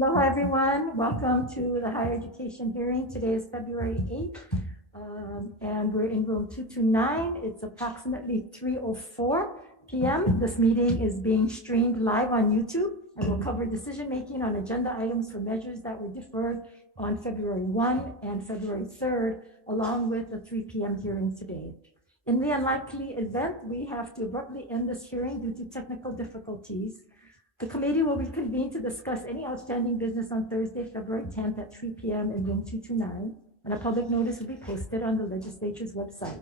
Hello, everyone. Welcome to the higher education hearing. Today is February 8th, and we're in room 229. It's approximately 3:04 p.m. This meeting is being streamed live on YouTube and will cover decision-making on agenda items for measures that were deferred on February 1 and February 3rd, along with the 3 p.m. hearing today. In the unlikely event we have to abruptly end this hearing due to technical difficulties, the committee will reconvene to discuss any outstanding business on Thursday, February 10th at 3 p.m. in room 229, and a public notice will be posted on the legislature's website.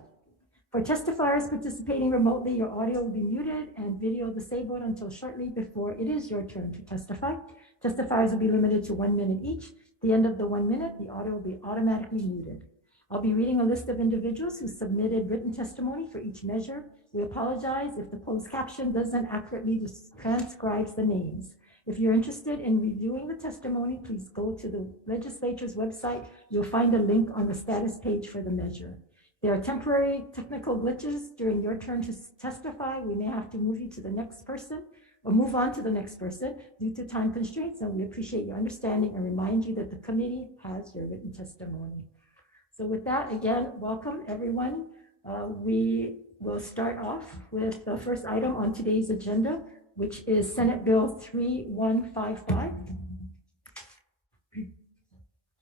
For testifiers participating remotely, your audio will be muted and video disabled until shortly before it is your turn to testify. Testifiers will be limited to 1 minute each. At the end of the 1 minute, the audio will be automatically muted. I'll be reading a list of individuals who submitted written testimony for each measure. We apologize if the closed caption doesn't accurately transcribe the names. If you're interested in reviewing the testimony, please go to the legislature's website. You'll find a link on the status page for the measure. There are temporary technical glitches during your turn to testify. We may have to move you to the next person or move on to the next person due to time constraints, and we appreciate your understanding and remind you that the committee has your written testimony. So with that, again, welcome everyone. We will start off with the first item on today's agenda, which is Senate Bill 3155.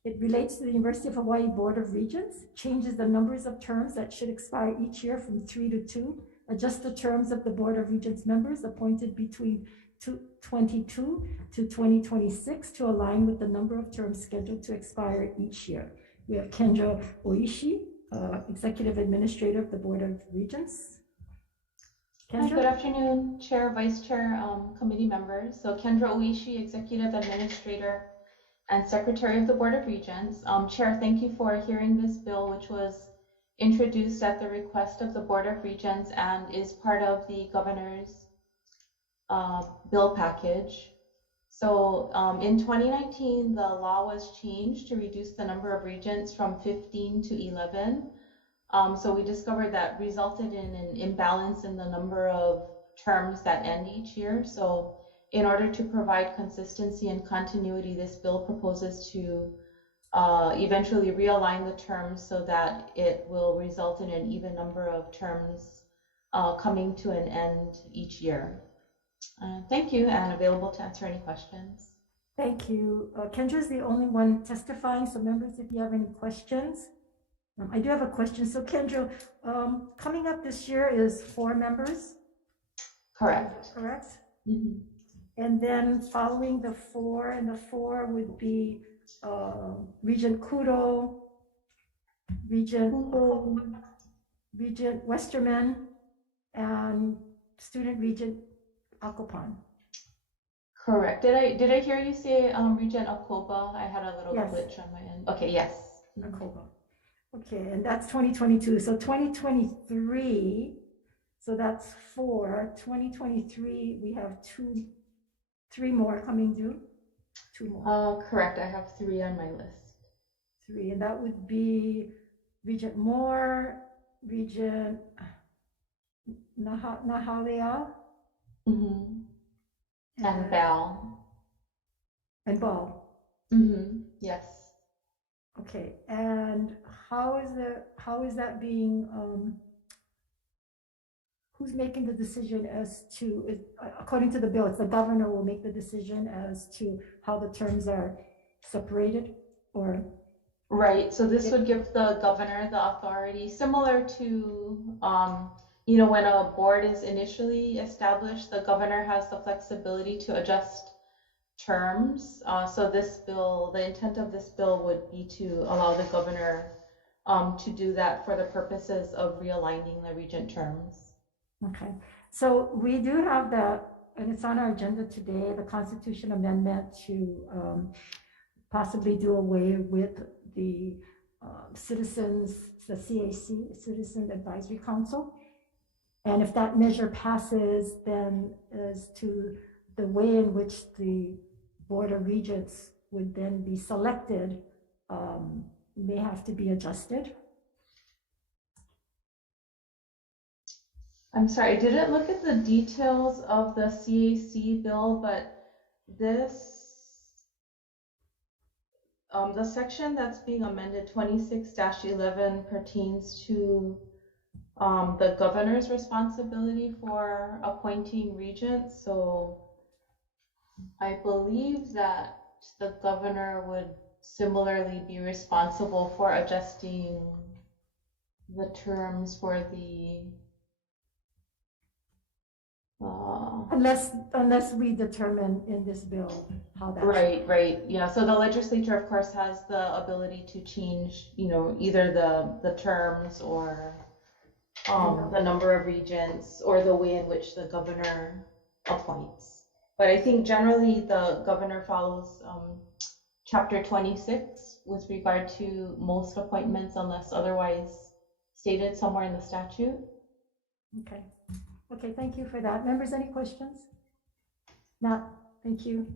It relates to the University of Hawaii Board of Regents, changes the numbers of terms that should expire each year from 3 to 2, adjusts the terms of the Board of Regents members appointed between 2022 to 2026 to align with the number of terms scheduled to expire each year. We have Kendra Oishi, Executive Administrator of the Board of Regents. Kendra? Hi, good afternoon, Chair, Vice Chair, committee members. So Kendra Oishi, Executive Administrator and Secretary of the Board of Regents. Chair, thank you for hearing this bill, which was introduced at the request of the Board of Regents and is part of the Governor's bill package. So in 2019, the law was changed to reduce the number of regents from 15 to 11. So we discovered that resulted in an imbalance in the number of terms that end each year. So in order to provide consistency and continuity, this bill proposes to eventually realign the terms so that it will result in an even number of terms coming to an end each year. Thank you, and available to answer any questions. Thank you. Kendra is the only one testifying, so members, if you have any questions. I do have a question. So Kendra, coming up this year is 4 members? Correct. Correct? Mm-hmm. And then following the 4, and the 4 would be Regent Kudo, Regent Westerman, and Student Regent Akopan. Correct. Did I hear you say Regent Akoba? I had a little glitch on my end. Okay, yes. Akoba. Okay, and that's 2022. So 2023, so that's 4. 2023, we have 3 more coming due. 2 more. Correct. I have 3 on my list. 3, and that would be Regent Moore, Regent Nahalea, and Bell. And Ball. Yes. Okay, and how is that being, who's making the decision as to, according to the bill, it's the governor will make the decision as to how the terms are separated, or? Right, so this would give the governor the authority, similar to, you know, when a board is initially established, the governor has the flexibility to adjust terms. So this bill, the intent of this bill would be to allow the governor to do that for the purposes of realigning the regent terms. Okay, so we do have that, and it's on our agenda today, the Constitution Amendment to possibly do away with the citizens, the CAC, Citizen Advisory Council. And if that measure passes, then as to the way in which the Board of Regents would then be selected may have to be adjusted. I'm sorry, I didn't look at the details of the CAC bill, but this The section that's being amended, 26-11, pertains to the governor's responsibility for appointing regents. So I believe that the governor would similarly be responsible for adjusting the terms for the unless we determine in this bill how that. Right. Yeah. So the legislature, of course, has the ability to change, either the terms or the number of regents or the way in which the governor appoints. But I think generally the governor follows Chapter 26 with regard to most appointments unless otherwise stated somewhere in the statute. Okay, thank you for that. Members, any questions? Not, thank you.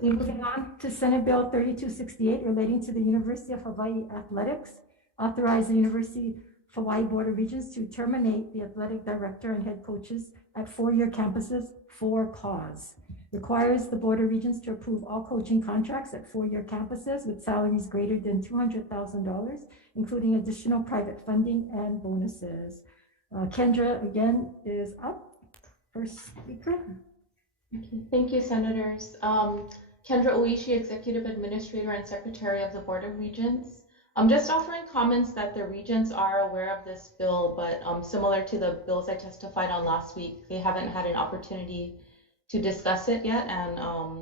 Moving on to Senate Bill 3268 relating to the University of Hawaii Athletics. Authorize the University of Hawaii Board of Regents to terminate the athletic director and head coaches at four-year campuses for cause. Requires the Board of Regents to approve all coaching contracts at four-year campuses with salaries greater than $200,000, including additional private funding and bonuses. Kendra, again, is up. First speaker. Okay. Thank you, Senators. Kendra Oishi, Executive Administrator and Secretary of the Board of Regents. I'm just offering comments that the Regents are aware of this bill, but similar to the bills I testified on last week, they haven't had an opportunity to discuss it yet, and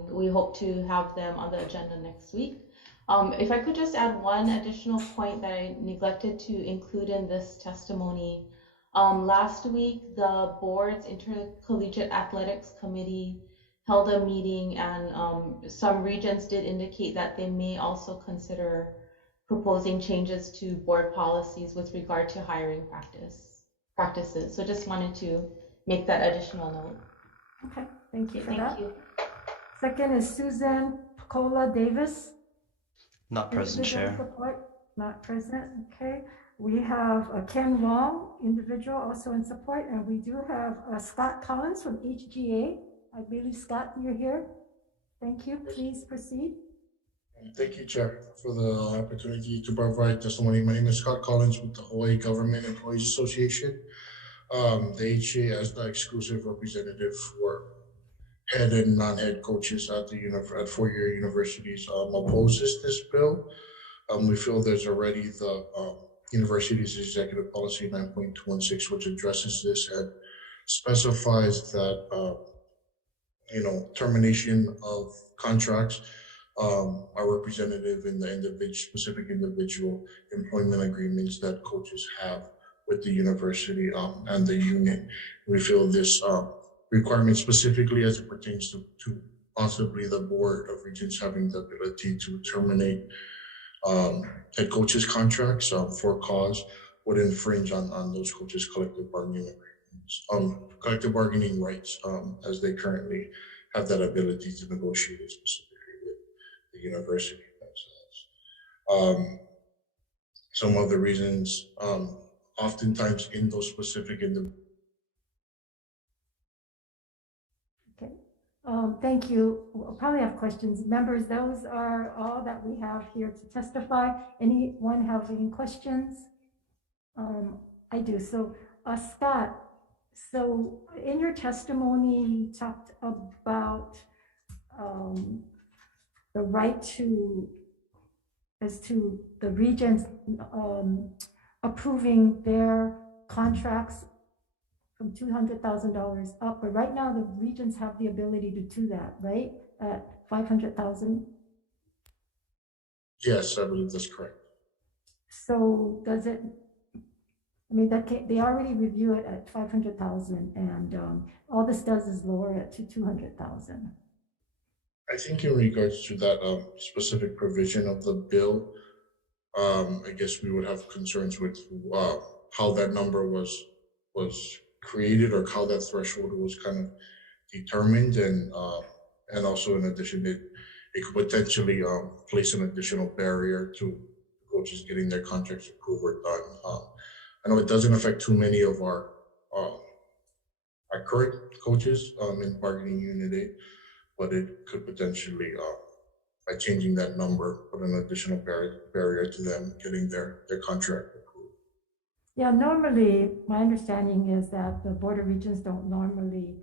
we hope to have them on the agenda next week. If I could just add one additional point that I neglected to include in this testimony. Last week, the board's Intercollegiate Athletics Committee held a meeting, and some regents did indicate that they may also consider proposing changes to board policies with regard to hiring practices. So just wanted to make that additional note. Okay, thank you for Thank that. you. Second is Susan Picola Davis. Not present, Chair. Support, not present, okay. We have Ken Wong, individual, also in support, and we do have Scott Collins from HGA. I believe, Scott, you're here. Thank you. Please proceed. Thank you, Chair, for the opportunity to provide testimony. My name is Scott Collins with the Hawaii Government Employees Association. The HGA as the exclusive representative for head and non-head coaches at four-year universities opposes this bill. We feel there's already the university's executive policy 9.216, which addresses this and specifies that termination of contracts are representative in the specific individual employment agreements that coaches have with the university and the union. We feel this requirement specifically as it pertains to possibly the Board of Regents having the ability to terminate head coaches contracts for cause would infringe on those coaches' collective bargaining agreements, collective bargaining rights as they currently have that ability to negotiate it specifically with the university themselves. Some of the reasons, oftentimes in those specific thank you. We'll probably have questions. Members, those are all that we have here to testify. Anyone have any questions? I do. So, Scott, so in your testimony, you talked about the right as to the regents approving their contracts from $200,000 up, but right now the regents have the ability to do that, right? At $500,000. Yes, I believe that's correct. So does it? I mean, they already review it at $500,000, and all this does is lower it to $200,000. I think in regards to that specific provision of the bill, I guess we would have concerns with how that number was created or how that threshold was kind of determined, and also in addition, it could potentially place an additional barrier to coaches getting their contracts approved or done. I know it doesn't affect too many of our current coaches in bargaining unit 8, but it could potentially, by changing that number, put an additional barrier to them getting their contract approved. Yeah, normally, my understanding is that the Board of Regents don't normally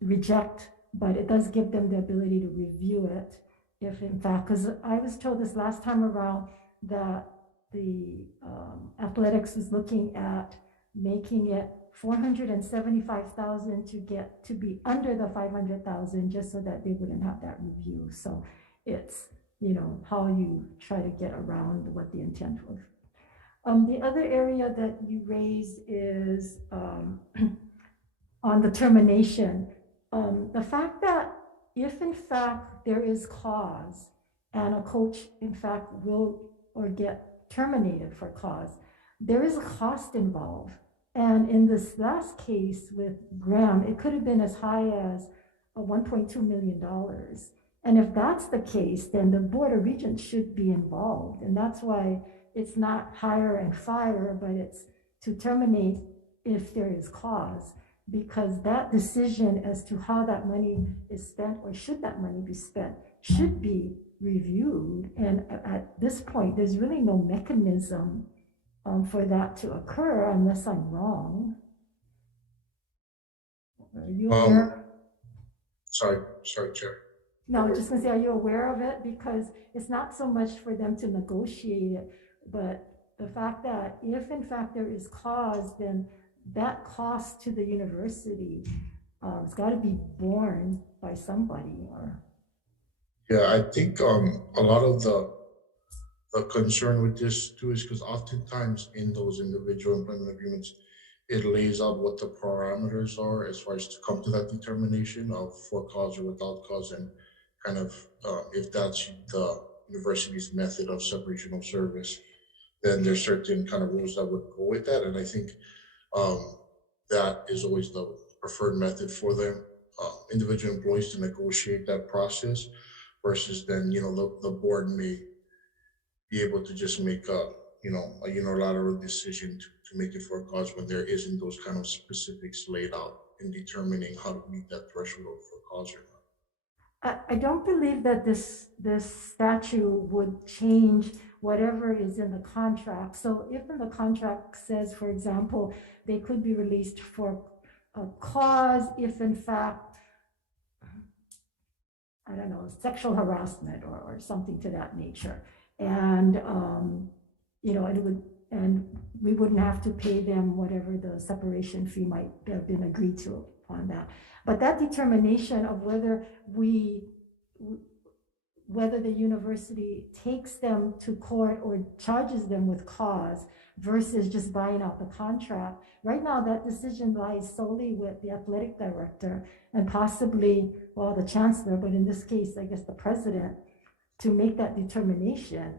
reject, but it does give them the ability to review it if in fact, because I was told this last time around that the athletics was looking at making it 475,000 to get to be under the 500,000 just so that they wouldn't have that review. So it's, you know, how you try to get around what the intent was. The other area that you raised is on the termination. The fact that if in fact there is cause and a coach in fact will or get terminated for cause, there is a cost involved. And in this last case with Graham, it could have been as high as $1.2 million. And if that's the case, then the Board of Regents should be involved. And that's why it's not hire and fire, but it's to terminate if there is cause, because that decision as to how that money is spent or should that money be spent should be reviewed. And at this point, there's really no mechanism for that to occur unless I'm wrong. Are you aware? Sorry, Chair. No, I was just gonna say, are you aware of it? Because it's not so much for them to negotiate it, but the fact that if in fact there is cause, then that cost to the university has got to be borne by somebody. Or yeah, I think a lot of the concern with this too is because oftentimes in those individual employment agreements, it lays out what the parameters are as far as to come to that determination of for cause or without cause, and kind of if that's the university's method of separation of service, then there's certain kind of rules that would go with that. And I think that is always the preferred method for them, individual employees, to negotiate that process, versus then, you know, the board may be able to just make a unilateral decision to make it for a cause when there isn't those kind of specifics laid out in determining how to meet that threshold for cause or not. I don't believe that this statute would change whatever is in the contract. So if in the contract says, for example, they could be released for a cause if in fact, I don't know, sexual harassment or something to that nature. And, you know, and we wouldn't have to pay them whatever the separation fee might have been agreed to on that. But that determination of whether the university takes them to court or charges them with cause versus just buying out the contract, right now that decision lies solely with the athletic director and possibly, well, the chancellor, but in this case, I guess the president, to make that determination.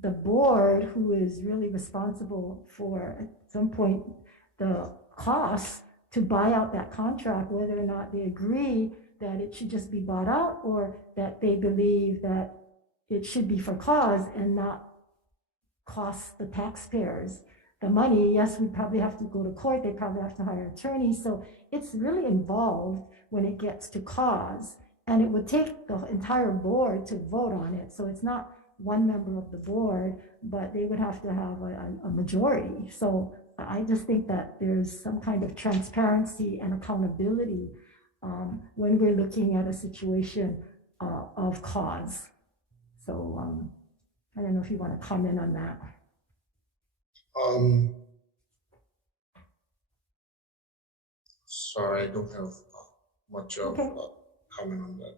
The board, who is really responsible for, at some point, the costs to buy out that contract, whether or not they agree that it should just be bought out or that they believe that it should be for cause and not cost the taxpayers the money. Yes, we probably have to go to court. They probably have to hire attorneys. So it's really involved when it gets to cause. And it would take the entire board to vote on it. So it's not one member of the board, but they would have to have a majority. So I just think that there's some kind of transparency and accountability when we're looking at a situation of cause. So I don't know if you want to comment on that. Sorry, I don't have much of comment on that.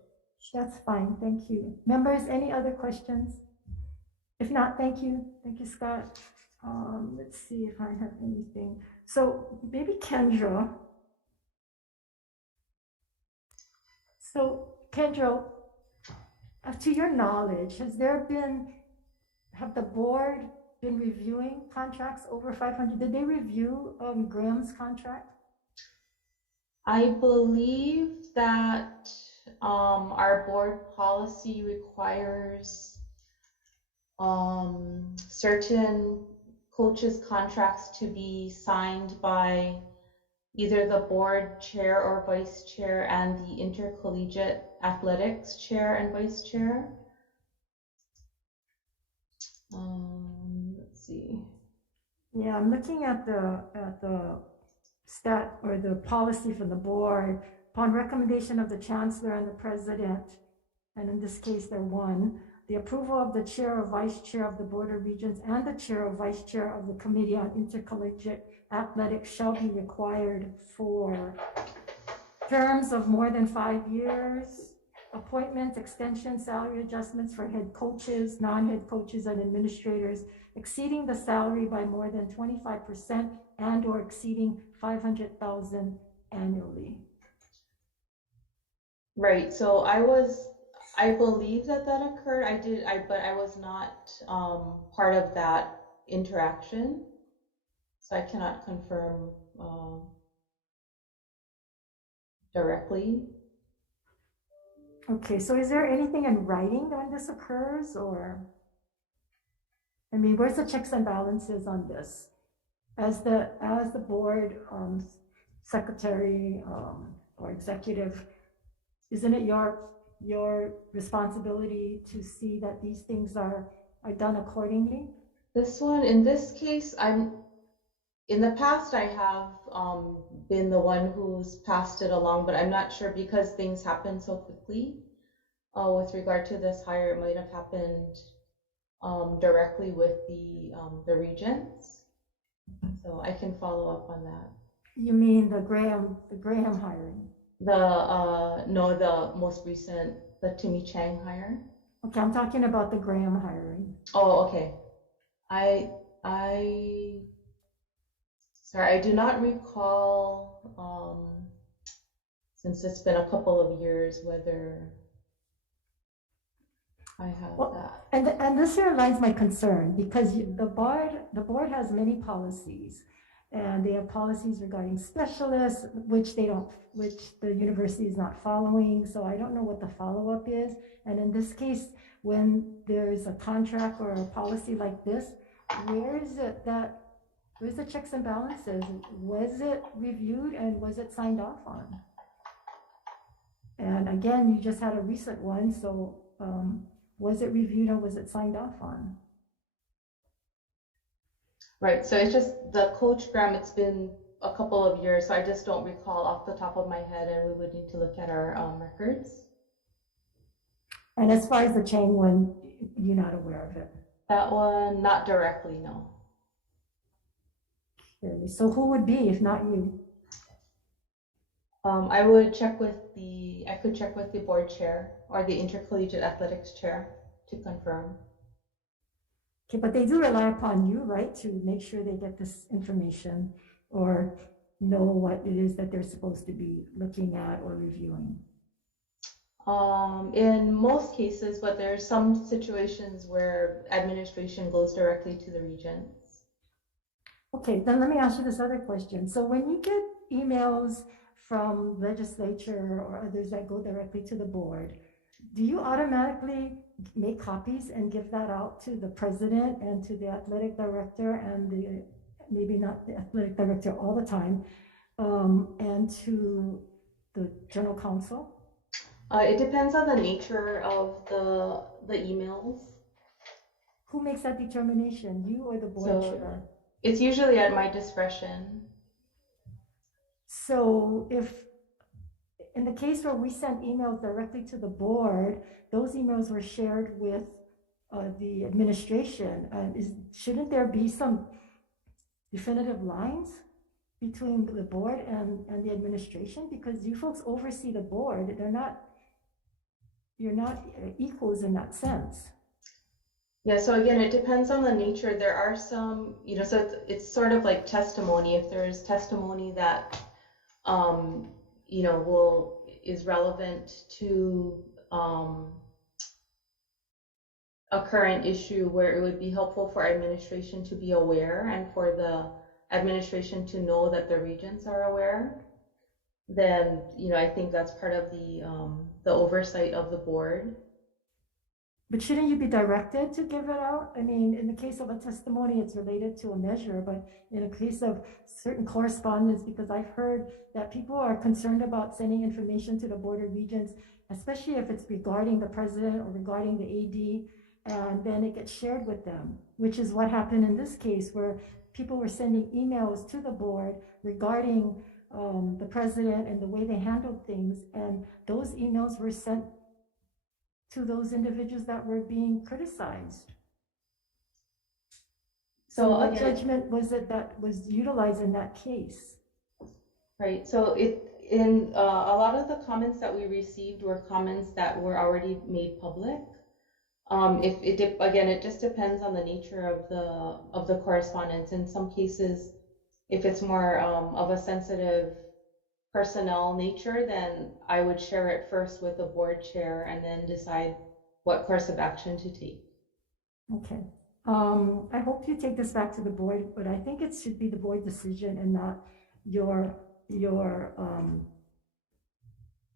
That's fine, thank you. Members, any other questions? If not, thank you. Thank you, Scott. Let's see if I have anything. So maybe Kendra. So Kendra, to your knowledge, have the board been reviewing contracts over 500? Did they review Graham's contract? I believe that our board policy requires certain coaches' contracts to be signed by either the board chair or vice chair and the intercollegiate athletics chair and vice chair. Let's see. Yeah, I'm looking at the stat or the policy for the board. Upon recommendation of the chancellor and the president, and in this case, they're one, the approval of the chair or vice chair of the board of regents and the chair or vice chair of the committee on intercollegiate athletics shall be required for terms of more than 5 years, appointments, extensions, salary adjustments for head coaches, non-head coaches, and administrators exceeding the salary by more than 25% and or exceeding 500,000 annually. Right, so I believe that occurred. But I was not part of that interaction, so I cannot confirm directly. Okay, so is there anything in writing when this occurs, or, I mean, where's the checks and balances on this? As the board secretary or executive, isn't it your responsibility to see that these things are done accordingly? In this case, in the past I have been the one who's passed it along, but I'm not sure because things happen so quickly. With regard to this hire, it might have happened directly with the regents. So I can follow up on that. You mean the Graham hiring? No, the most recent, the Timmy Chang hire. Okay, I'm talking about the Graham hiring. Oh, okay. Sorry, I do not recall, since it's been a couple of years, whether I have that. And this here lies my concern, because the board has many policies, and they have policies regarding specialists, which the university is not following. So I don't know what the follow-up is. And in this case, when there's a contract or a policy like this, where's the checks and balances? Was it reviewed and was it signed off on? And again, you just had a recent one, so was it reviewed and was it signed off on? Right, so it's just the coach Graham, it's been a couple of years, so I just don't recall off the top of my head, and we would need to look at our records. And as far as the Chang one, you're not aware of it? That one, not directly, no. Clearly. So who would be if not you? I could check with the board chair or the intercollegiate athletics chair to confirm. Okay, but they do rely upon you, right, to make sure they get this information or know what it is that they're supposed to be looking at or reviewing. In most cases, but there are some situations where administration goes directly to the regents. Okay, then let me ask you this other question. So when you get emails from legislature or others that go directly to the board, do you automatically make copies and give that out to the president and to the athletic director and maybe not the athletic director all the time, and to the general counsel? It depends on the nature of the emails. Who makes that determination, you or the board chair? It's usually at my discretion. So if, in the case where we sent emails directly to the board, those emails were shared with the administration, shouldn't there be some definitive lines between the board and the administration? Because you folks oversee the board, you're not equals in that sense. Yeah, so again, it depends on the nature. There are some, so it's sort of like testimony. If there's testimony that, is relevant to a current issue where it would be helpful for administration to be aware and for the administration to know that the regents are aware, then, I think that's part of the oversight of the board. But shouldn't you be directed to give it out? I mean, in the case of a testimony, it's related to a measure, but in a case of certain correspondence, because I've heard that people are concerned about sending information to the Board of Regents especially if it's regarding the president or regarding the AD, and then it gets shared with them, which is what happened in this case, where people were sending emails to the board regarding the president and the way they handled things, and those emails were sent to those individuals that were being criticized. So what again, judgment was it that was utilized in that case? right, so in a lot of the comments that we received were comments that were already made public. Again, it just depends on the nature of the correspondence. In some cases, if it's more of a sensitive personnel nature, then I would share it first with the board chair and then decide what course of action to take. Okay. I hope you take this back to the board, but I think it should be the board decision and not your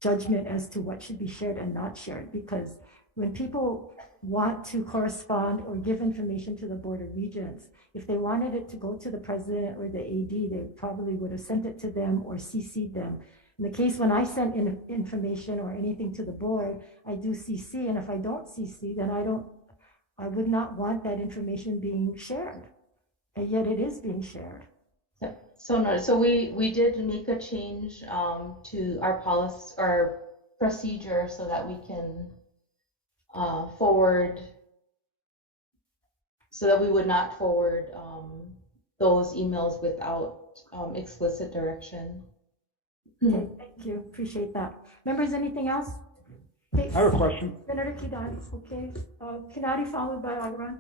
judgment as to what should be shared and not shared. Because when people want to correspond or give information to the Board of Regents, if they wanted it to go to the president or the AD, they probably would have sent it to them or CC'd them. In the case when I send information or anything to the board, I do CC, and if I don't CC, then I would not want that information being shared, and yet it is being shared. So we did make a change to our policy, our procedure, so that we can forward, so that we would not forward those emails without explicit direction. Okay, thank you, appreciate that. Members, anything else? Okay. I have a question. Senator Kidani, okay. Kidani followed by Agran.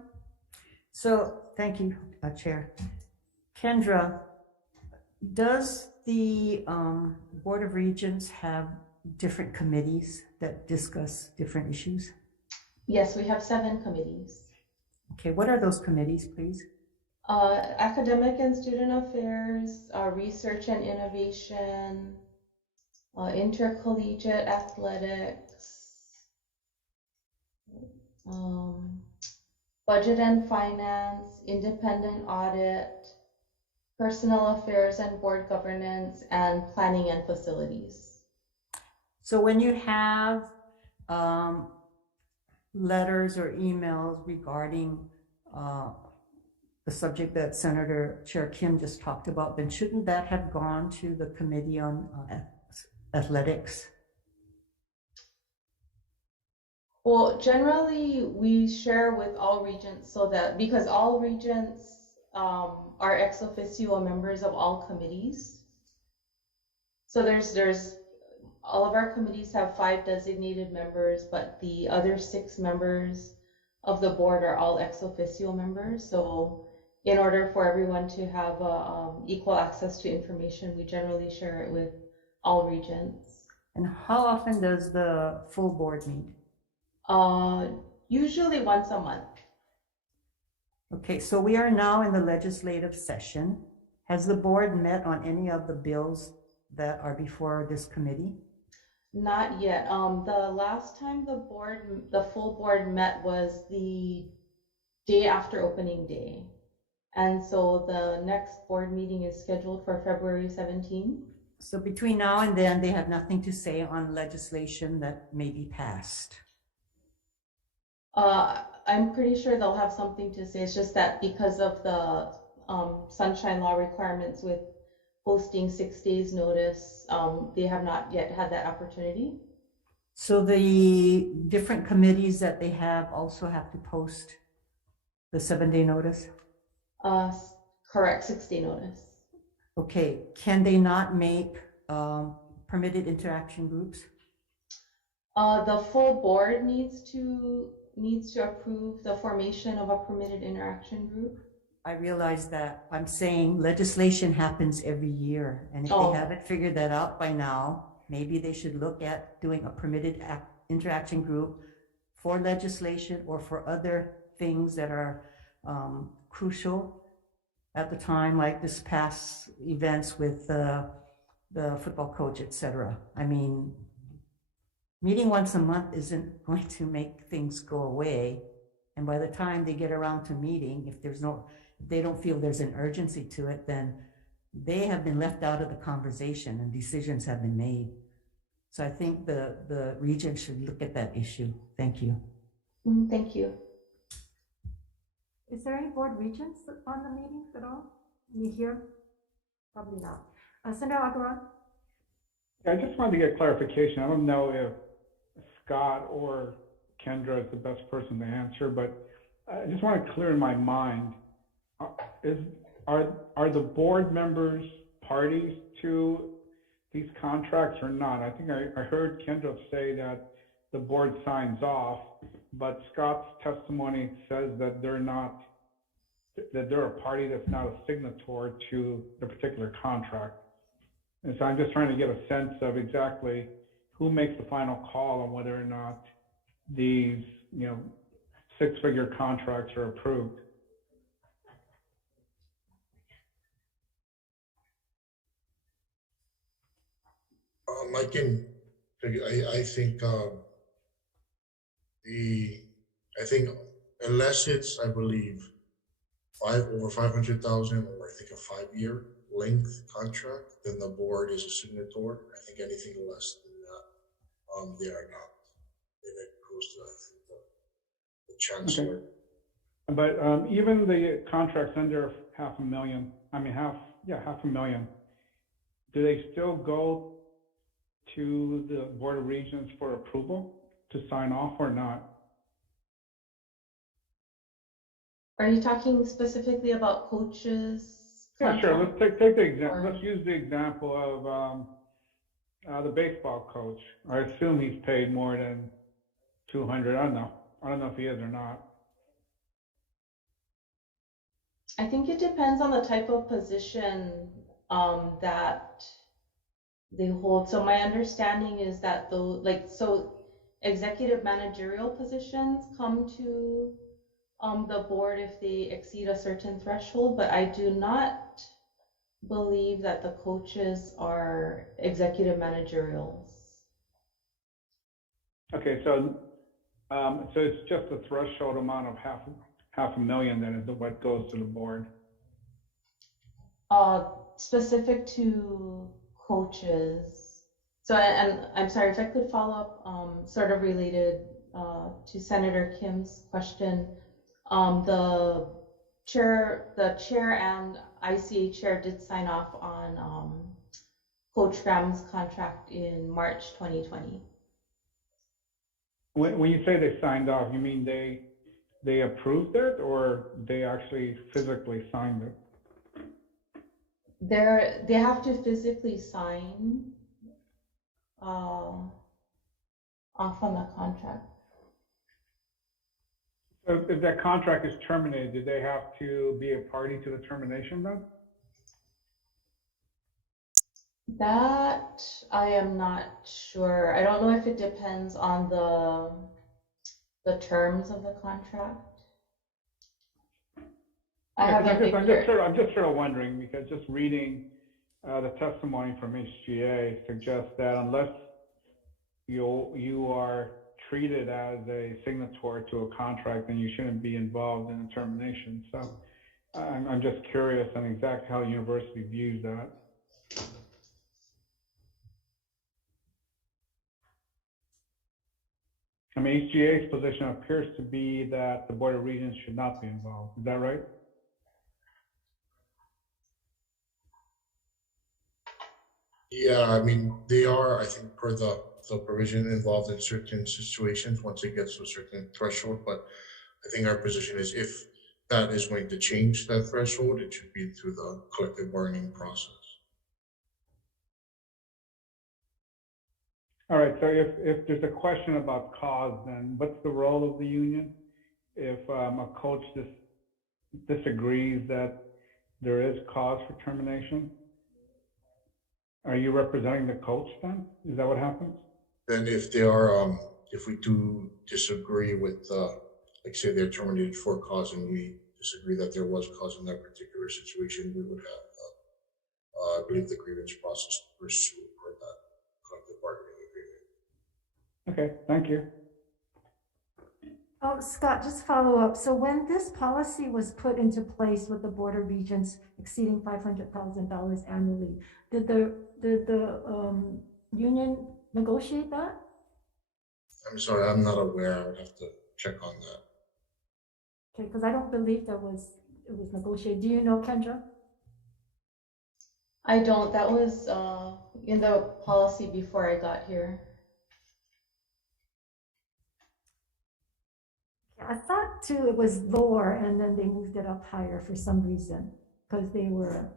So, thank you, Chair. Kendra, does the Board of Regents have different committees that discuss different issues? Yes, we have 7 committees. Okay, what are those committees, please? Academic and Student Affairs, Research and Innovation, Intercollegiate Athletics, Budget and Finance, Independent Audit, Personnel Affairs and Board Governance, and Planning and Facilities. So when you have letters or emails regarding the subject that Senator Chair Kim just talked about, then shouldn't that have gone to the Committee on Athletics? Well, generally we share with all regents, so that because all regents are ex officio members of all committees. So there's all of our committees have 5 designated members, but the other 6 members of the board are all ex officio members. So in order for everyone to have equal access to information, we generally share it with all regents. And how often does the full board meet? Usually once a month. Okay, so we are now in the legislative session. Has the board met on any of the bills that are before this committee? Not yet. The last time the full board met was the day after opening day. And so the next board meeting is scheduled for February 17th. So between now and then, they have nothing to say on legislation that may be passed. I'm pretty sure they'll have something to say. It's just that because of the sunshine law requirements with posting 6 days notice, they have not yet had that opportunity. So the different committees that they have also have to post the 7-day notice? Correct, 6-day notice. Okay, can they not make permitted interaction groups? The full board needs to approve the formation of a permitted interaction group. I realize that. I'm saying legislation happens every year, and if they haven't figured that out by now, maybe they should look at doing a permitted interaction group for legislation or for other things that are crucial at the time, like this past events with the football coach, etc. I mean, meeting once a month isn't going to make things go away. And by the time they get around to meeting, if they don't feel there's an urgency to it, then they have been left out of the conversation and decisions have been made. So I think the region should look at that issue. Thank you. Thank you. Is there any board regents on the meetings at all? You here? Probably not. Senator Agaran? I just wanted to get clarification. I don't know if Scott or Kendra is the best person to answer, but I just want to clear in my mind, are the board members parties to these contracts or not? I think I heard Kendra say that the board signs off, but Scott's testimony says that they're not, that they're a party that's not a signatory to the particular contract. And so I'm just trying to get a sense of exactly who makes the final call on whether or not these, six-figure contracts are approved. I think unless it's, I believe, over 500,000, or I think a 5-year length contract, then the board is a signatory. I think anything less than that, they are not. And it goes to, I think, the chancellor. Okay. But even the contracts under $500,000, $500,000, do they still go to the Board of Regents for approval to sign off or not? Are you talking specifically about coaches? Yeah, sure. Let's take the example. Let's use the example of the baseball coach. I assume he's paid more than $200. I don't know if he is or not. I think it depends on the type of position that they hold. So my understanding is that executive managerial positions come to the board if they exceed a certain threshold, but I do not believe that the coaches are executive managerials. Okay, so it's just a threshold amount of $500,000 that is what goes to the board. Specific to coaches. So, and I'm sorry if I could follow up, sort of related to Senator Kim's question. The chair and ICA chair did sign off on Coach Graham's contract in March 2020. When you say they signed off, you mean they approved it, or they actually physically signed it? They have to physically sign off on the contract. So if that contract is terminated, do they have to be a party to the termination then? That I am not sure. I don't know if it depends on the terms of the contract. I'm just sort of wondering, because just reading the testimony from HGA suggests that unless you are treated as a signatory to a contract, then you shouldn't be involved in the termination. So I'm just curious on exactly how the university views that. I mean, HGA's position appears to be that the Board of Regents should not be involved. Is that right? Yeah, I mean, they are, I think, per the provision, involved in certain situations once it gets to a certain threshold. But I think our position is, if that is going to change that threshold, it should be through the collective bargaining process. All right, so if there's a question about cause, then what's the role of the union? If a coach disagrees that there is cause for termination, are you representing the coach then? Is that what happens? Then if they are, if we do disagree with, like say they're terminated for cause and we disagree that there was cause in that particular situation, we would have, I believe, the grievance process to pursue for that collective bargaining agreement. Okay, thank you. Oh, Scott, just follow up. So when this policy was put into place with the Board of Regents exceeding $500,000 annually, did the union negotiate that? I'm sorry, I'm not aware. I would have to check on that. Okay, because I don't believe it was negotiated. Do you know, Kendra? I don't, that was in the policy before I got here. I thought too it was lower and then they moved it up higher for some reason because they were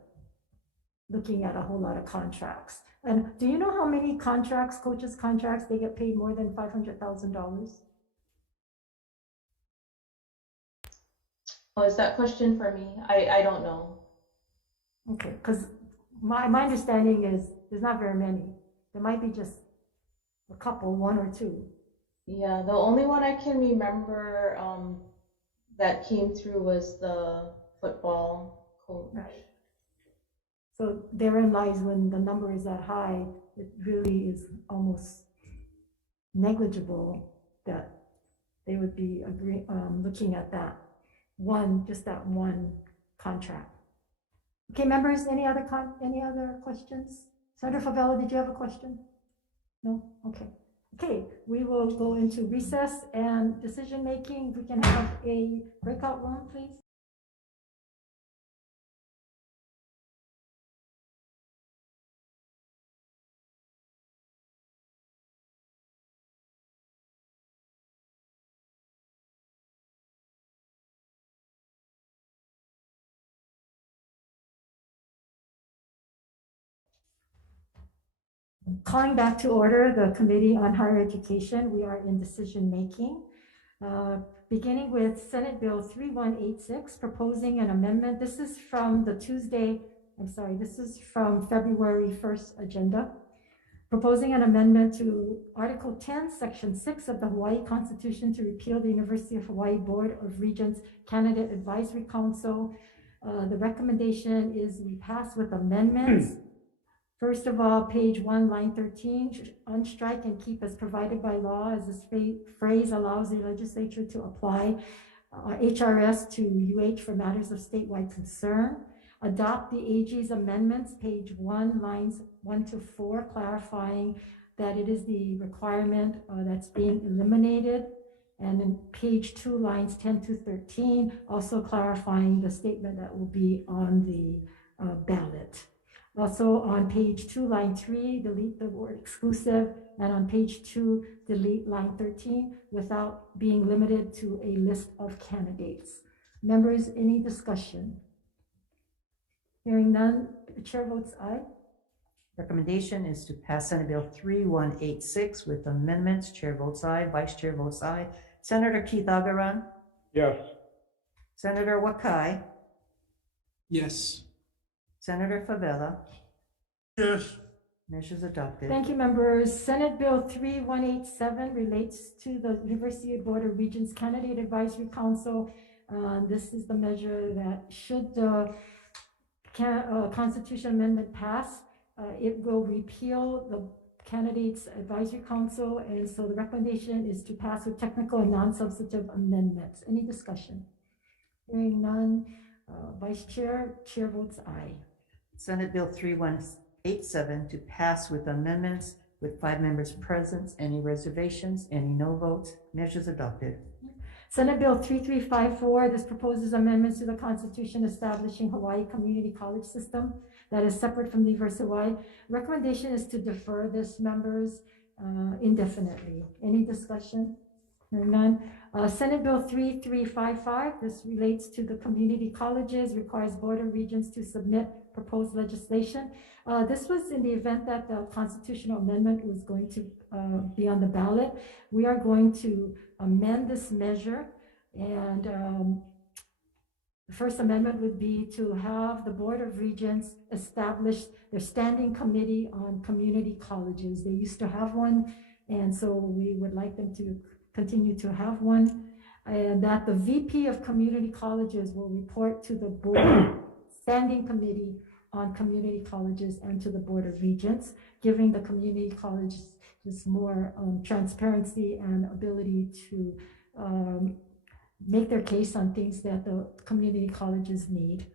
looking at a whole lot of contracts. And do you know how many contracts, coaches' contracts, they get paid more than $500,000? Oh, is that question for me? I don't know. Okay, because my understanding is there's not very many. There might be just a couple, one or two. Yeah, the only one I can remember that came through was the football coach. Right. So therein lies when the number is that high, it really is almost negligible that they would be looking at that just that one contract. Okay, members, any other questions? Senator Favela, did you have a question? No? Okay. Okay, we will go into recess and decision making. We can have a breakout room, please. Calling back to order the Committee on Higher Education, we are in decision making. Beginning with Senate Bill 3186, proposing an amendment. This is from the this is from February 1st agenda. Proposing an amendment to Article 10, Section 6 of the Hawaii Constitution to repeal the University of Hawaii Board of Regents Candidate Advisory Council. The recommendation is we pass with amendments. First of all, page 1, line 13, unstrike and keep as provided by law, as this phrase allows the legislature to apply HRS to UH for matters of statewide concern. Adopt the AG's amendments, page 1, lines 1 to 4, clarifying that it is the requirement that's being eliminated. And then page 2, lines 10 to 13, also clarifying the statement that will be on the ballot. Also on page 2, line 3, delete the word exclusive, and on page 2, delete line 13 without being limited to a list of candidates. Members, any discussion? Hearing none, the chair votes aye. Recommendation is to pass Senate Bill 3186 with amendments. Chair votes aye, Vice Chair votes aye. Senator Keith Agaran? Yes. Senator Wakai? Yes. Senator Favela? Yes. Measures adopted. Thank you, members. Senate Bill 3187 relates to the University Board of Regents Candidate Advisory Council. This is the measure that should the Constitution Amendment pass, it will repeal the Candidates Advisory Council, and so the recommendation is to pass with technical and non-substantive amendments. Any discussion? Hearing none, Vice Chair, Chair votes aye. Senate Bill 3187 to pass with amendments with 5 members present. Any reservations? Any no votes? Measures adopted. Senate Bill 3354, this proposes amendments to the Constitution establishing Hawaii Community College System that is separate from the University of Hawaii. Recommendation is to defer this, members, indefinitely. Any discussion? None. Senate Bill 3355, this relates to the community colleges, requires Board of Regents to submit proposed legislation. This was in the event that the constitutional amendment was going to be on the ballot. We are going to amend this measure, and the first amendment would be to have the Board of Regents establish their standing committee on community colleges. They used to have one, and so we would like them to continue to have one, and that the VP of community colleges will report to the board standing committee on community colleges and to the Board of Regents, giving the community colleges just more transparency and ability to make their case on things that the community colleges need.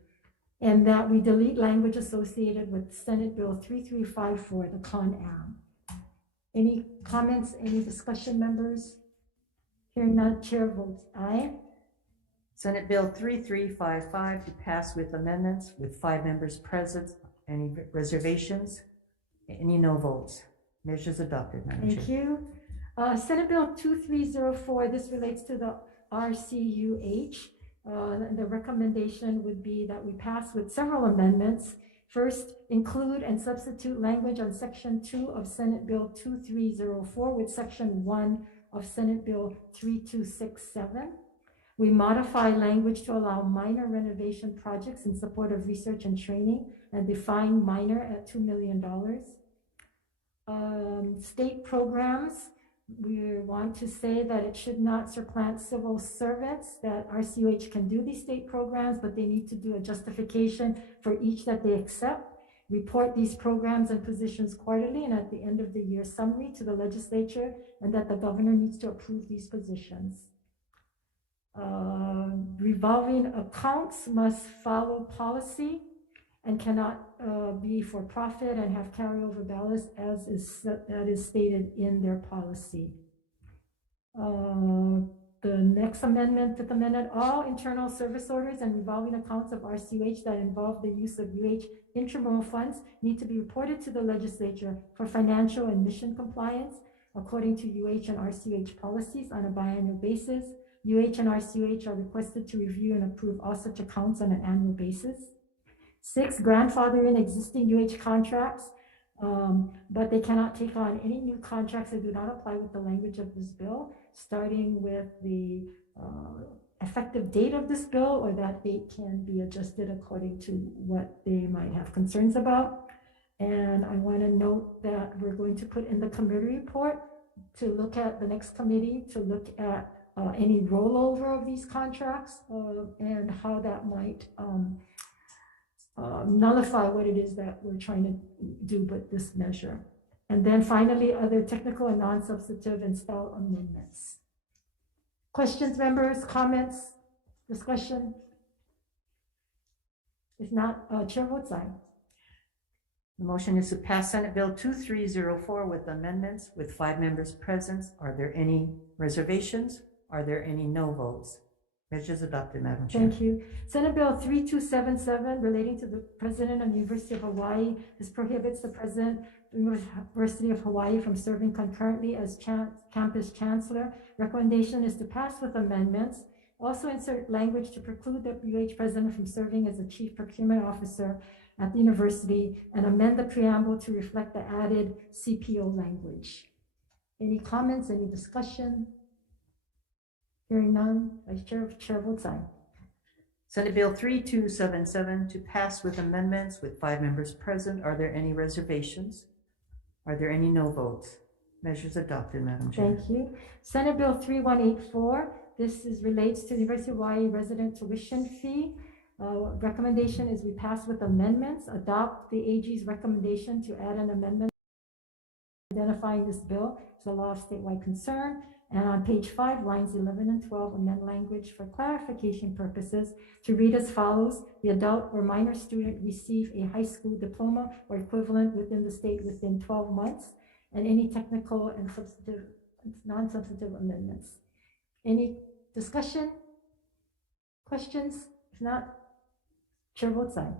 And that we delete language associated with Senate Bill 3354, the Con Am. Any comments, any discussion, members? Hearing none, chair votes aye. Senate Bill 3355 to pass with amendments with 5 members present. Any reservations? Any no votes? Measures adopted, Madam Chair. Thank you. Senate Bill 2304, this relates to the RCUH. The recommendation would be that we pass with several amendments. First, include and substitute language on Section 2 of Senate Bill 2304 with Section 1 of Senate Bill 3267. We modify language to allow minor renovation projects in support of research and training and define minor at $2 million. State programs, we want to say that it should not supplant civil servants, that RCUH can do these state programs, but they need to do a justification for each that they accept. Report these programs and positions quarterly and at the end of the year summary to the legislature, and that the governor needs to approve these positions. Revolving accounts must follow policy and cannot be for profit and have carryover balance as is stated in their policy. The next amendment, Fifth Amendment, all internal service orders and revolving accounts of RCUH that involve the use of UH intramural funds need to be reported to the legislature for financial and mission compliance according to UH and RCUH policies on a biannual basis. UH and RCUH are requested to review and approve all such accounts on an annual basis. 6, grandfather in existing UH contracts, but they cannot take on any new contracts that do not apply with the language of this bill, starting with the effective date of this bill, or that date can be adjusted according to what they might have concerns about. And I want to note that we're going to put in the committee report to look at the next committee to look at any rollover of these contracts and how that might nullify what it is that we're trying to do with this measure. And then finally, other technical and non-substantive and style amendments. Questions, members, comments, discussion? If not, chair votes aye. The motion is to pass Senate Bill 2304 with amendments with 5 members present. Are there any reservations? Are there any no votes? Measures adopted, Madam Chair. Thank you. Senate Bill 3277 relating to the President of the University of Hawaii. This prohibits the President of the University of Hawaii from serving concurrently as campus chancellor. Recommendation is to pass with amendments. Also insert language to preclude the UH President from serving as the Chief Procurement Officer at the university and amend the preamble to reflect the added CPO language. Any comments, any discussion? Hearing none, Vice Chair votes aye. Senate Bill 3277 to pass with amendments with 5 members present. Are there any reservations? Are there any no votes? Measures adopted, Madam Chair. Thank you. Senate Bill 3184, this relates to the University of Hawaii resident tuition fee. Recommendation is we pass with amendments, adopt the AG's recommendation to add an amendment identifying this bill as a law of statewide concern. And on page 5, lines 11 and 12, amend language for clarification purposes to read as follows: the adult or minor student receive a high school diploma or equivalent within the state within 12 months, and any technical and non-substantive amendments. Any discussion? Questions? If not, chair votes aye.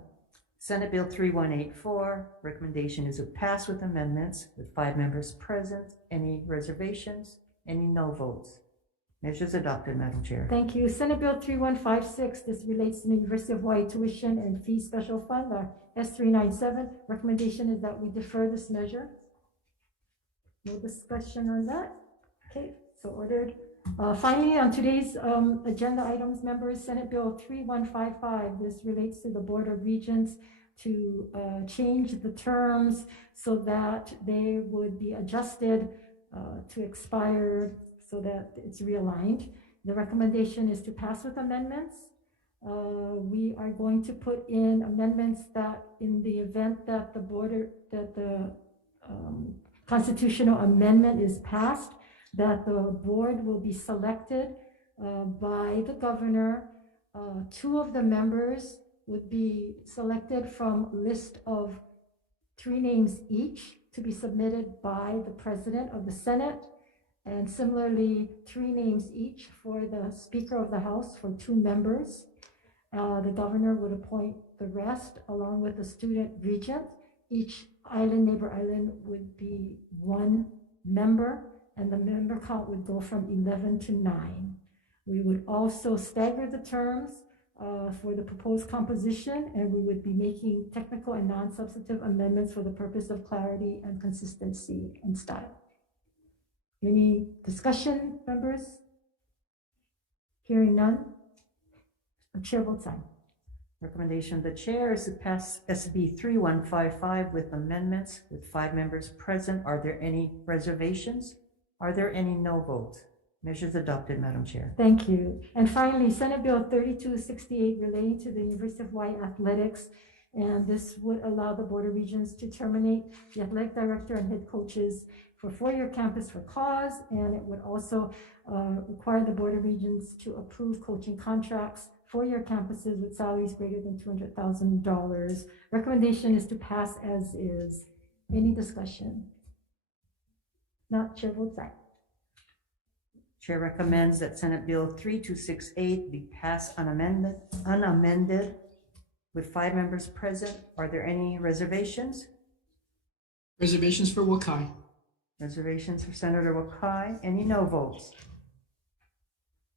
Senate Bill 3184, recommendation is to pass with amendments with 5 members present. Any reservations? Any no votes? Measures adopted, Madam Chair. Thank you. Senate Bill 3156, this relates to the University of Hawaii Tuition and Fee Special Fund, or S397. Recommendation is that we defer this measure. No discussion on that. Okay, so ordered. Finally, on today's agenda items, members, Senate Bill 3155, this relates to the Board of Regents to change the terms so that they would be adjusted to expire so that it's realigned. The recommendation is to pass with amendments. We are going to put in amendments that in the event that the constitutional amendment is passed, that the board will be selected by the governor. 2 of the members would be selected from a list of 3 names each to be submitted by the President of the Senate, and similarly, 3 names each for the Speaker of the House for 2 members. The governor would appoint the rest along with the student regent. Each neighbor island would be 1 member, and the member count would go from 11 to 9. We would also stagger the terms for the proposed composition, and we would be making technical and non-substantive amendments for the purpose of clarity and consistency and style. Any discussion, members? Hearing none. The chair votes aye. Recommendation of the chair is to pass SB 3155 with amendments with 5 members present. Are there any reservations? Are there any no votes? Measures adopted, Madam Chair. Thank you. And finally, Senate Bill 3268 relating to the University of Hawaii athletics. And this would allow the Board of Regents to terminate the athletic director and head coaches for 4-year campus for cause. And it would also require the Board of Regents to approve coaching contracts, 4-year campuses with salaries greater than $200,000. Recommendation is to pass as is. Any discussion? Not, chair votes aye. Chair recommends that Senate Bill 3268 be passed unamended with 5 members present. Are there any reservations? Reservations for Wakai. Reservations for Senator Wakai. Any no votes?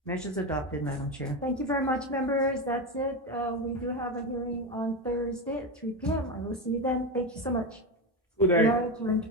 Measures adopted, Madam Chair. Thank you very much, members. That's it. We do have a hearing on Thursday at 3 p.m. I will see you then. Thank you so much. Good We day. are adjourned.